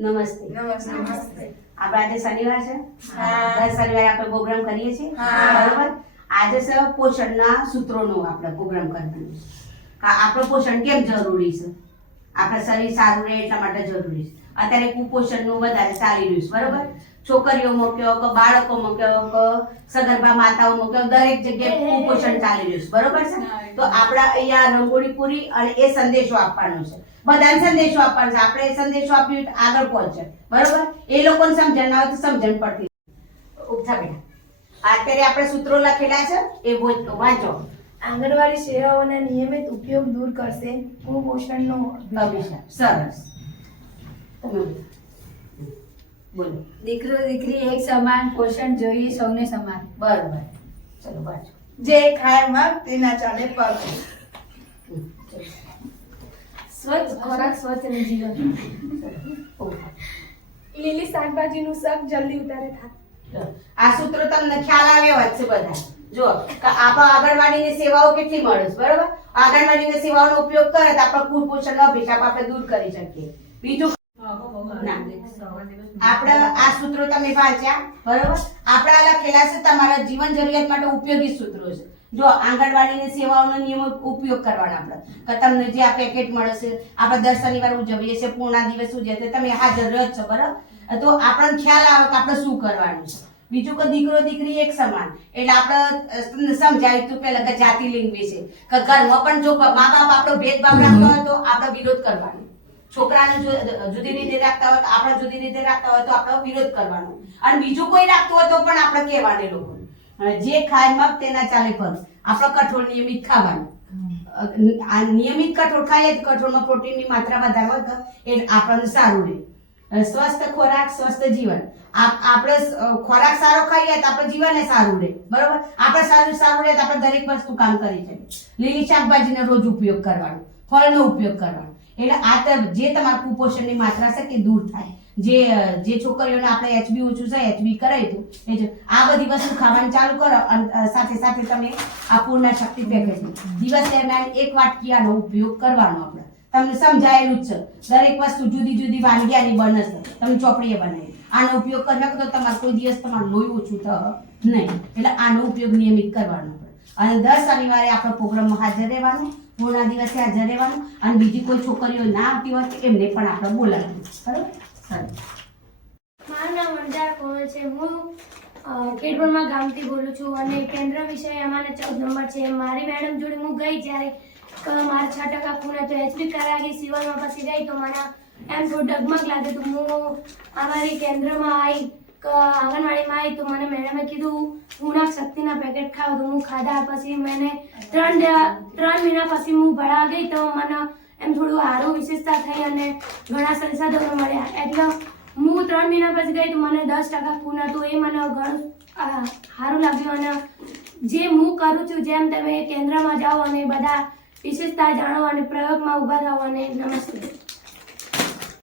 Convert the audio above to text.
નમસ્તે. નમસ્તે આપણે આજે શનિવાર છે. દર શનિવારે આપણે પ્રોગ્રામ કરીએ છીએ. બરોબર? આજે છે પોષણના સૂત્રોનો આપણે પ્રોગ્રામ કરવાનો આપણું પોષણ કેમ જરૂરી છે? આપણા શરીર સારું રહે એટલા માટે જરૂરી છે. અત્યારે કુપોષણનું વધારે ચાલી રહ્યું છે. બરોબર? છોકરીઓમાં મૂક્યો કે બાળકો મૂક્યો કે સગર્ભા માતાઓ મૂક્યો દરેક જગ્યાએ કુપોષણ ચાલી રહ્યું છે. બરોબર છે? તો આપણા અહીંયા રંગોળી પૂરી અને એ સંદેશો આપવાનો છે. બધાને સંદેશો આપવાનો છે. આપણે એ સંદેશો આપ્યું આગળ પહોંચે બરોબર? એ લોકોને સમજણ આવે તો સમજણ પડતી ઉપથા બેટા. અત્યારે આપણે સૂત્રો લખેલા છે. એ વાંચો. આંગણવાડી સેવાઓના નિયમિત ઉપયોગ દૂર કરશે. કુપોષણનો અભિષેક સરસ. તમે બોલો. દીકરો દીકરી એક સમાન પોષણ જોઈએ સૌને સમાન. બરોબર ચલો પાછું જે ખાયમાં તેના ચાલે પગ સ્વચ્છ ખોરાક સ્વચ્છ જીવન. લીલી શાકભાજીનું શાક જલ્દી ઉતારે થાય આ સૂત્રો તમને ખ્યાલ આવ્યો છે બધા. જો કે આપણે આંગણવાડીની સેવાઓ કેટલી મળે છે બરોબર? આંગણવાડીની સેવાઓનો ઉપયોગ કરે તો આપણે કુપોષણનો અભિશાપ આપણે દૂર કરી શકીએ. બીજું. આપણે આ સૂત્રો તમે વાંચ્યા, બરોબર? આપણે લખેલા છે, તમારા જીવન જરૂરિયાત માટે ઉપયોગી સૂત્રો છે. જો આંગણવાડીની સેવાઓનો નિયમ ઉપયોગ કરવાનો આપણે, કે તમને જે આ પેકેટ મળશે આપણે દર શનિવાર ઉજવીએ છીએ, પૂર્ણા દિવસ ઉજવીએ છીએ, તમે હાજર રહ્યો છો, બરાબર? તો આપણને ખ્યાલ આવે કે આપણે શું કરવાનું છે. બીજું કે દીકરો દીકરી એક સમાન. એટલે આપણે તમને સમજાય તું પેલા કે જાતિ લિંગ વિશે. કે ઘરમાં પણ જો મા બાપ આપણો ભેદભાવ રાખતો હોય તો આપણે વિરોધ કરવાનો. છોકરાને જુદી રીતે રાખતા હોય તો આપણે જુદી રીતે રાખતા હોય તો આપણે વિરોધ કરવાનો. અને બીજું કોઈ રાખતું હોય તો પણ આપણે કહેવાને લોકો. જે ખાય મગ, તેના ચાલે પર આપણે કઠોળ નિયમિત ખાવાનું. આ નિયમિત કઠોળ ખાઈએ તો કઠોળમાં પ્રોટીનની માત્રા વધારે હોય તો એ આપણને સારું રહે. સ્વસ્થ ખોરાક, સ્વસ્થ જીવન. આપ- આપણે ખોરાક સારો ખાઈએ તો આપણે જીવન સારું રહે. બરોબર? આપણે સારું સારું રહે તો આપણે દરેક વસ્તુ કામ કરી શકીએ. લીલી શાકભાજીનો રોજ ઉપયોગ કરવાનો. ફળનો ઉપયોગ કરવાનો એટલે આ તો જે તમારા કુપોષણની માત્રા છે કે દૂર થાય. જે જે છોકરીઓને આપણે એચબી ઓછું છે એચબી કરાવી દઉં આ બધી વસ્તુ ખાવાનું ચાલુ કરો સાથે સાથે તમે આ પૂર્ણ શક્તિ પેકેજ દિવસ દરમિયાન એક વાટકીયાનો ઉપયોગ કરવાનો આપણે. તમને સમજાયેલું જ છે. દરેક વસ્તુ જુદી જુદી વાનગીયાની બને છે. તમે ચોપડીએ બનાવી. આનો ઉપયોગ કરી શકો તો તમારે કોઈ દિવસ તમારું લોહી ઓછું થશે નહીં. એટલે આનો ઉપયોગ નિયમિત કરવાનો અને દર શનિવારે આપણો પ્રોગ્રામમાં હાજર રહેવાનું. પૂર્ણ દિવસે હાજર રહેવાનું અને બીજી કોઈ છોકરીઓ ના આવતી હોય તો એમને પણ આપણે બોલાવવાનું બરાબર? સરસ મારું નામ અંજાર કોણ છે. હું અ, ગામથી બોલું છું અને કેન્દ્ર વિષય અમારે ચૌદ નંબર છે. મારી મેડમ જોડે હું ગઈ જ્યારે મારા છ ટકા ખૂણે તો એચપી કરાવી સિવાયમાં પછી ગઈ તો મને એમ થોડું ડગમગ લાગે તો હું અમારી કેન્દ્રમાં આવી આંગણવાડીમાં આવી તો મને મેડમે કીધું ઉનાક શક્તિના પેકેટ ખાવ. તો હું ખાધા પછી મેને ત્રણ ત્રણ મહિના પછી હું ભણા ગઈ તો મને એમ થોડું સારું વિશેષતા થઈ અને ઘણા સંસાધનો મળ્યા. એટલે હું ત્રણ મહિના પછી ગઈ તો મને દસ ટકા ખૂન હતું. એ મને ઘણું સારું લાગ્યું અને જે હું કરું છું, જેમ તમે કેન્દ્રમાં જાઓ અને બધા વિશેષતા જાણો અને પ્રયોગમાં ઊભા થાઓ અને નમસ્તે.